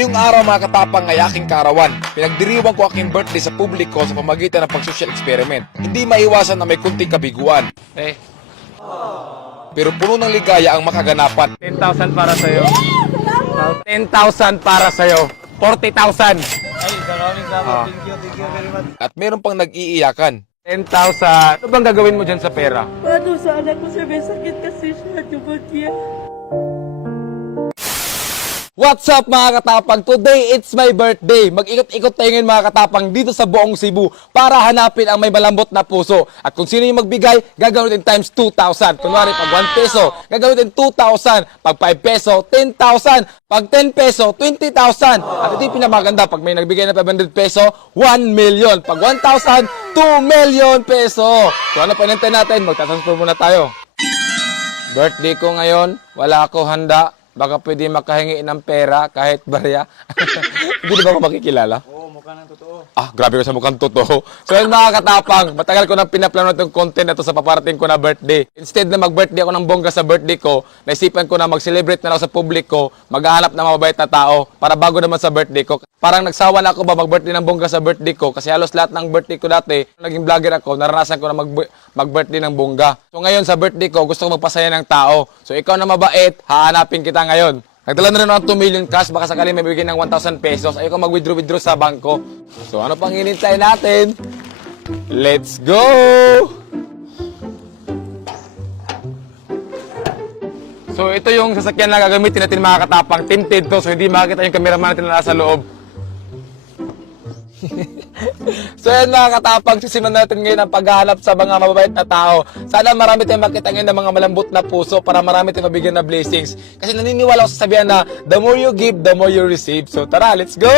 Ngayong araw mga katapang ay aking kaarawan. Pinagdiriwang ko aking birthday sa publiko sa pamagitan ng pag-social experiment. Hindi maiwasan na may kunting kabiguan. Pero puno ng ligaya ang makaganapan. 10,000 para sa'yo. 10,000 para sa'yo. 40,000. Ay, maraming salamat. Thank you very much. At meron pang nag-iiyakan. 10,000. Ano bang gagawin mo dyan sa pera? Paano sa anak ko, sir? May sakit kasi siya. Pneumonia. What's up mga katapang? Today, it's my birthday. Mag-ikot-ikot tayo ngayon mga katapang dito sa buong Cebu para hanapin ang may malambot na puso. At kung sino yung magbigay, gagawin din times 2,000. Kunwari, pag 1 peso, gagawin din 2,000. Pag 5 peso, 10,000. Pag 10 peso, 20,000. At ito yung pinamaganda, pag may nagbigay na 500 peso, 1 million. Pag 1,000, 2 million peso. So ano pa inantay natin? Magtatransfer muna tayo. Birthday ko ngayon, wala ako handa. Baka pwede makahingi ng pera kahit barya. Hindi ba ako makikilala? Oo, mukha ng totoo. Grabe ko sa mukhang totoo. So yun mga katapang, matagal ko nang pinaplano itong content na ito sa paparating ko na birthday. Instead na mag-birthday ako ng bongga sa birthday ko, naisipan ko na mag-celebrate na ako sa publiko, maghahanap ng mababait na tao para bago naman sa birthday ko. Parang nagsawa na ako ba mag-birthday ng bongga sa birthday ko kasi halos lahat ng birthday ko dati, naging vlogger ako, naranasan ko na mag-birthday ng bongga. So ngayon sa birthday ko, gusto ko magpasaya ng tao. So ikaw na mabait, hahanapin kita ngayon. Nagdala na rin ako ng 2 million cash, baka sakali may bibigyan ng 1,000 pesos. Ayoko mag-withdraw sa bangko. So ano pang hinintay natin? Let's go! So ito yung sasakyan na gagamitin natin mga katapang. Tinted to, so hindi makita yung cameraman natin na nasa loob. So yan mga katapang, sisimulan natin ngayon ang paghahanap sa mga mababait na tao. Sana marami tayong makita ngayon ng mga malambot na puso para marami tayong mabigyan na blessings. Kasi naniniwala ako sa sabihan na the more you give, the more you receive. So tara, let's go!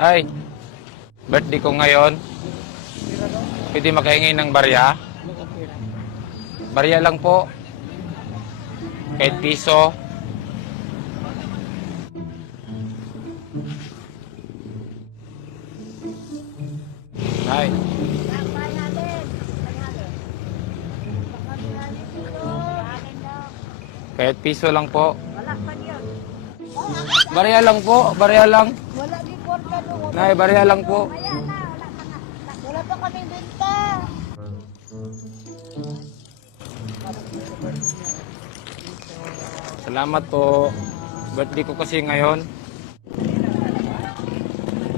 Ay, birthday ko ngayon. Pwede makahingi ng barya? Barya lang po. Kahit piso. Ay. Kahit piso lang po. Barya lang po, barya lang. Wala di porta doon. Nay, barya lang po. Wala pa kaming benta. Salamat po. Birthday ko kasi ngayon.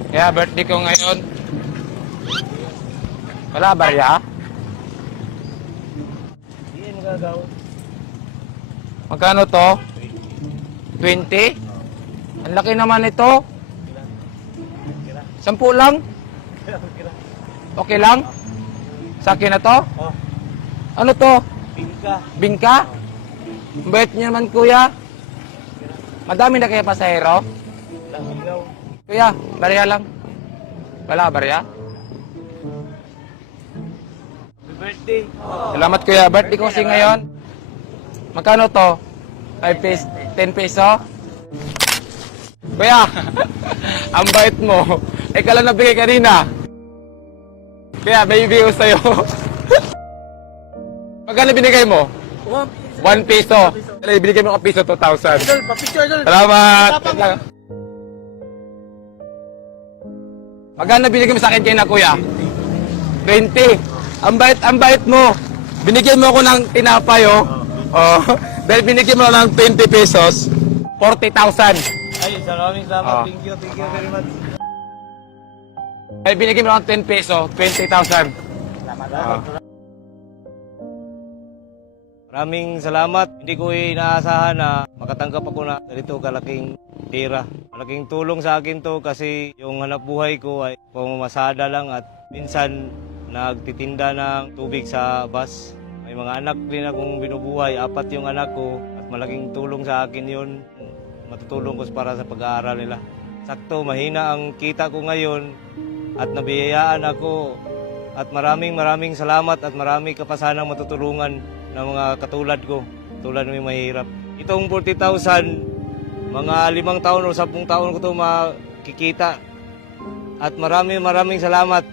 Birthday ko ngayon. Wala barya? Hindi magagawa. Magkano to? 20? Ang laki naman ito. 10 lang? Okay lang? Sa akin na to? Oh, Ano to? bingka. Bingka? Ang bait niyo naman kuya. Madami na kaya pasahero? Lang ikaw. Kuya, barya lang. Wala barya? Happy birthday. Salamat kuya. Birthday ko kasi ngayon. Magkano to? 5 pesos? 10 peso? Kuya, ang bait mo. Ikaw lang nabigay kanina. Kaya may ibigay ko sa'yo. Magkano binigay mo? 1 peso. Binigay mo ng piso, 2,000. Idol, pa-picture idol. Salamat. Magkano binigay mo sa akin kaya kuya? 20. Ang bait mo. Binigyan mo ako ng tinapay, oh. Oh. Dahil binigyan mo ng 20 pesos, 40,000. Ay, maraming salamat. Ah. Thank you very much. Dahil binigyan mo ng 10 peso, 20,000. Maraming salamat. Hindi ko inaasahan na makatanggap ako na ganito kalaking pera. Malaking tulong sa akin to kasi yung hanap buhay ko ay pamamasada lang at minsan nagtitinda ng tubig sa bus. May mga anak din akong binubuhay, 4 yung anak ko at malaking tulong sa akin yun. Matutulong ko para sa pag-aaral nila. Sakto, mahina ang kita ko ngayon at nabiyayaan ako at maraming salamat at marami ka pa sanang matutulungan ng mga katulad ko, tulad ng mahirap. Itong 40,000, mga 5 taon o 10 taon ko ito makikita. At maraming salamat.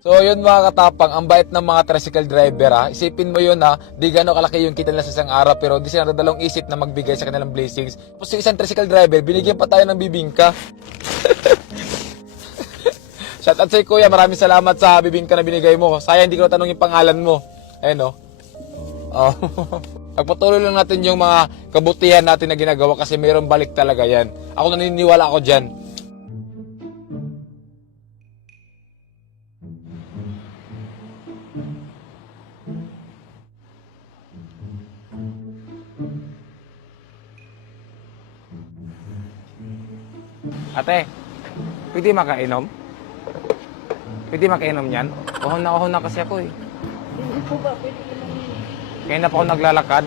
So yun mga katapang, ang bait ng mga tricycle driver ha. Isipin mo yun ha, di gano'ng kalaki yung kita nila sa isang araw pero di sila nadalawang isip na magbigay sa kanilang blessings. Tapos yung isang tricycle driver, binigyan pa tayo ng bibingka. Shout out sa kuya, maraming salamat sa bibingka na binigay mo. Sayang hindi ko natanong yung pangalan mo. Ayun o. Oh. Pagpatuloy lang natin yung mga kabutihan natin na ginagawa kasi mayroong balik talaga yan. Ako naniniwala ako dyan. Ate, pwede makainom? Pwede makainom yan? Ohon na kasi ako eh. Hindi po ba pwede inom? Kaya na pa ako naglalakad.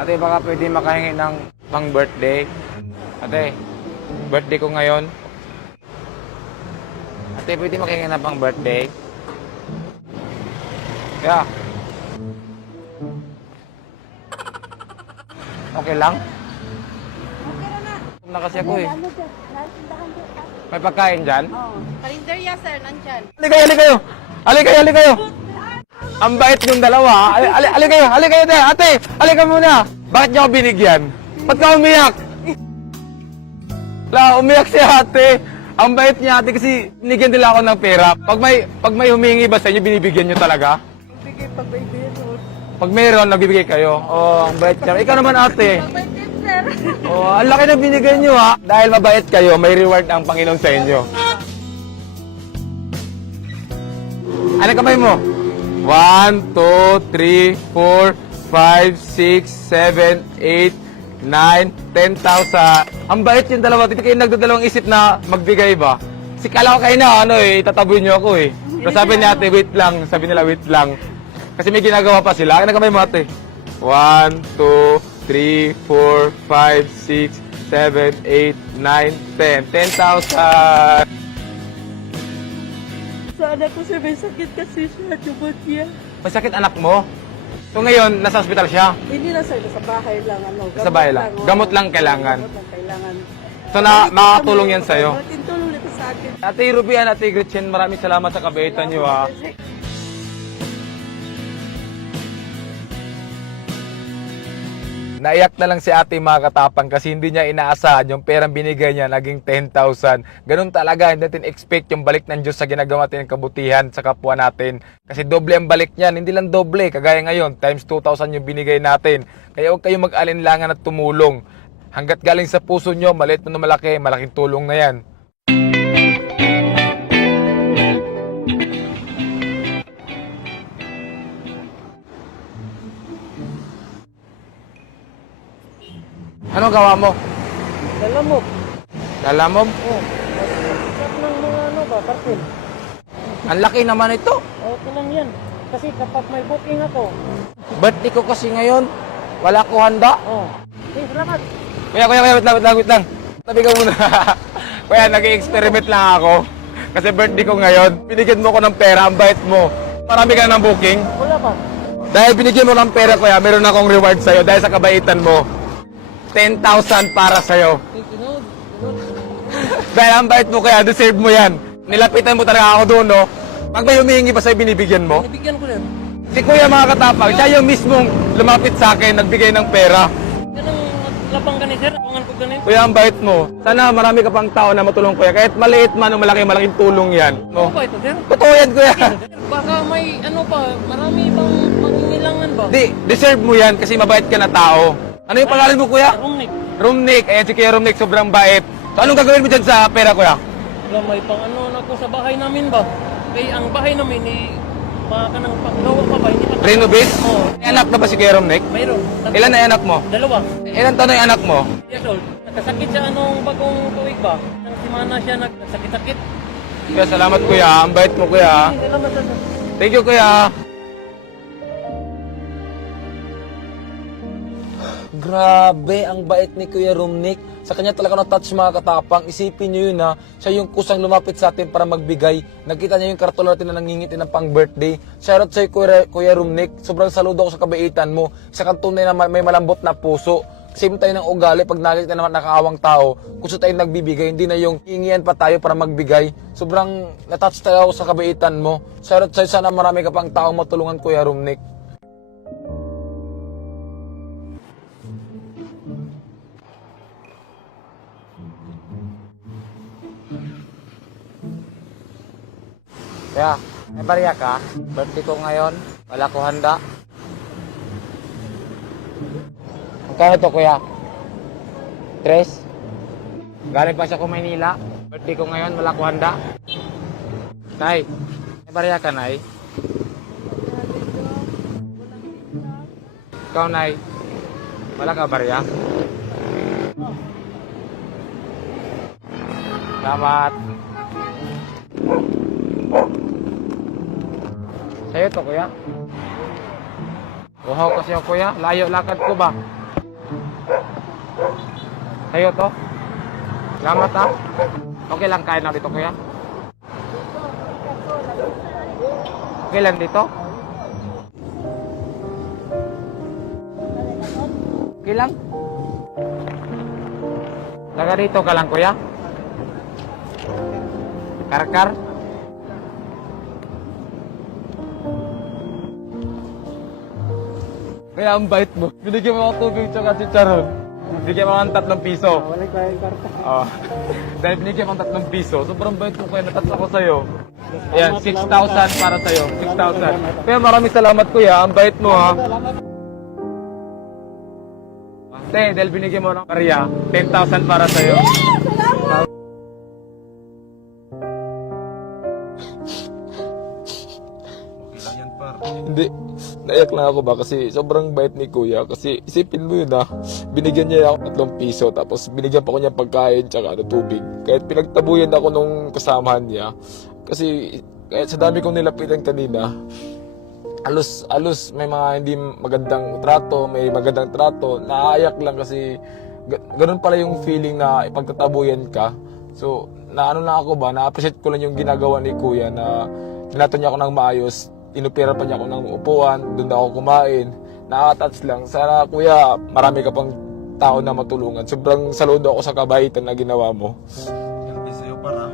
Ate, baka pwede makahingi ng pang birthday. Ate, birthday ko ngayon. Ate, pwede makahingi ng pang birthday. Kaya. Okay lang? Na kasi ako eh. Ano dyan? Nasindahan dyan. May pagkain dyan? Oo. Karinderya, sir. Nandyan. Ali kayo. Ang bait yung dalawa. Ali kayo, te. Ate, ali ka muna. Bakit niyo ako binigyan? Ba't ka umiyak? Umiyak si ate. Ang bait niya ate kasi binigyan nila ako ng pera. Pag may humingi ba sa inyo, binibigyan niyo talaga? Bigay pag may meron. Pag meron, nagbibigay kayo. Oh, ang bait niya. Ikaw naman ate. Mabait sir. Oh, ang laki na binigay niyo ha. Dahil mabait kayo, may reward ang Panginoon sa inyo. Ano kamay mo? 1, 2, 3, 4, 5, 6, 7, 8, 9, 10,000. Ang bait yung dalawa. Hindi kayo nagdadalawang isip na magbigay ba? Si kala ko kayo na, itataboy niyo ako eh. Pero sabi ni ate, wait lang. Sabi nila, wait lang. Kasi may ginagawa pa sila. Ano kamay mo ate? 1, 2, 3, 4, 5, 6, 7, 8, 9, 10. 10,000. Sa anak ko sir, may sakit kasi siya. Pneumonia. May sakit anak mo? So ngayon, nasa ospital siya? Hindi na sir, sa bahay lang. Sa bahay lang? oo. Gamot lang kailangan? Gamot lang kailangan. So makakatulong yan sa'yo? Malaking tulong nito sa akin. Ate Rubian, Ate Gretchen, maraming salamat sa kabaitan niyo ha. Naiyak na lang si ate mga katapang kasi hindi niya inaasahan yung perang binigay niya naging 10,000. Ganun talaga, hindi natin expect yung balik ng Diyos sa ginagawa natin ng kabutihan sa kapwa natin. Kasi doble ang balik niyan, hindi lang doble, kagaya ngayon, times 2,000 yung binigay natin. Kaya huwag kayong mag-alinlangan at tumulong. Hanggat galing sa puso nyo, maliit mo na malaki, malaking tulong na yan. Ano gawa mo? Dalamog. Lalamog? Oo. Masarap ng mga karton. Ang laki naman ito. Okay lang yan. Kasi kapag may booking ako, Birthday ko kasi ngayon. Wala ko handa. salamat. Kuya, wait lang. Tabi ka muna. Kuya, nag-experiment lang ako. Kasi birthday ko ngayon. Binigyan mo ko ng pera, ang bait mo. Marami ka ng booking. Wala ba? Dahil binigyan mo ng pera, kuya, meron akong reward sa'yo dahil sa kabaitan mo. 10,000 para sa'yo. Dahil ang bait mo, kaya deserve mo yan. Nilapitan mo talaga ako doon, no? Pag may humihingi ba sa'yo, binibigyan mo? Bigyan ko rin. Si kuya mga katapang, siya yung mismong lumapit sa akin, nagbigay ng pera. Yan ang lapang ganit sir. Pangan ko ganit. Kuya, ang bait mo. Sana marami ka pang tao na matulong kuya. Kahit maliit man o malaking tulong yan. No? Ano ba ito sir? Totoo yan, kuya. Baka may marami pang mangingilangan ba? Di, deserve mo yan kasi mabait ka na tao. Ano yung pangalan mo, kuya? Rumnik. Rumnik. Ayan si Kuya Rumnik, sobrang bait. So, anong gagawin mo dyan sa pera, kuya? Wala may pang na ko sa bahay namin ba? Kaya ang bahay namin baka nang paggawa pa ba? Hindi pa. Renovate? Oo. May anak na ba si Kuya Rumnik? Mayroon. Ilan na anak mo? 2. Ilan taon na yung anak mo? Years old. Nakasakit siya bagong tuwig ba? Nang simana siya nagsakit-sakit. Kuya, salamat, kuya. Ang bait mo, kuya. Salamat sir. Thank you, kuya. Grabe, ang bait ni Kuya Rumnik. Sa kanya talaga na-touch mga katapang. Isipin nyo yun ha. Siya yung kusang lumapit sa atin para magbigay. Nakita niya yung karton natin na nangingiti ng pang birthday. Shoutout sa'yo Kuya Rumnik. Sobrang saludo ako sa kabaitan mo. Isa kang tunay na may malambot na puso. Same tayo ng ugali pag nakita naman nakaawang tao. Gusto tayong nagbibigay, hindi na yung hingian pa tayo para magbigay. Sobrang na-touch tayo ako sa kabaitan mo. Shoutout sa'yo, sana marami ka pang taong matulungan Kuya Rumnik. Kaya, may barya ka? Birthday ko ngayon. Wala ko handa. Magkano to, kuya? 3? Galing pa siya ko Maynila. Birthday ko ngayon, wala ko handa. Nay, may barya ka, Nay? Ikaw, Nay? Wala ka barya? Salamat. Sa'yo to, kuya. Uhaw kasi ako, kuya. Layo lakad ko ba? Sa'yo to. Salamat, ha. Okay lang kain na dito, kuya. Okay lang dito. Okay lang. Taga dito ka lang, kuya. Karkar. Kaya ang bait mo. Binigyan mo ako tubig tsaka chicharon. Binigyan mo ako ng 3 piso. Wala ko yung karta. Dahil binigyan mo ng 3 piso, sobrang bait mo kaya natats ako sa'yo. Ayan, 6,000 para sa'yo. 6,000. Kaya maraming salamat kuya. Ang bait mo ha. Te, dahil binigyan mo ng barya, 10,000 para sa'yo. Hindi, naiyak lang ako ba kasi sobrang bait ni kuya. Kasi isipin mo yun ha, binigyan niya ako 3 piso tapos binigyan pa ko niya pagkain tsaka tubig. Kahit pinagtabuyan ako nung kasamahan niya. Kasi kahit sa dami kong nilapitan kanina, alos may mga hindi magandang trato, may magandang trato. Naayak lang kasi ganun pala yung feeling na ipagtatabuyan ka. So, naano lang ako ba, na-appreciate ko lang yung ginagawa ni kuya na tinato niya ako ng maayos. Inupira pa niya ako ng upuan, doon na ako kumain. Nakaka-touch lang. Sana kuya, marami ka pang tao na matulungan. Sobrang saludo ako sa kabaitan na ginawa mo. Yan, sa'yo para.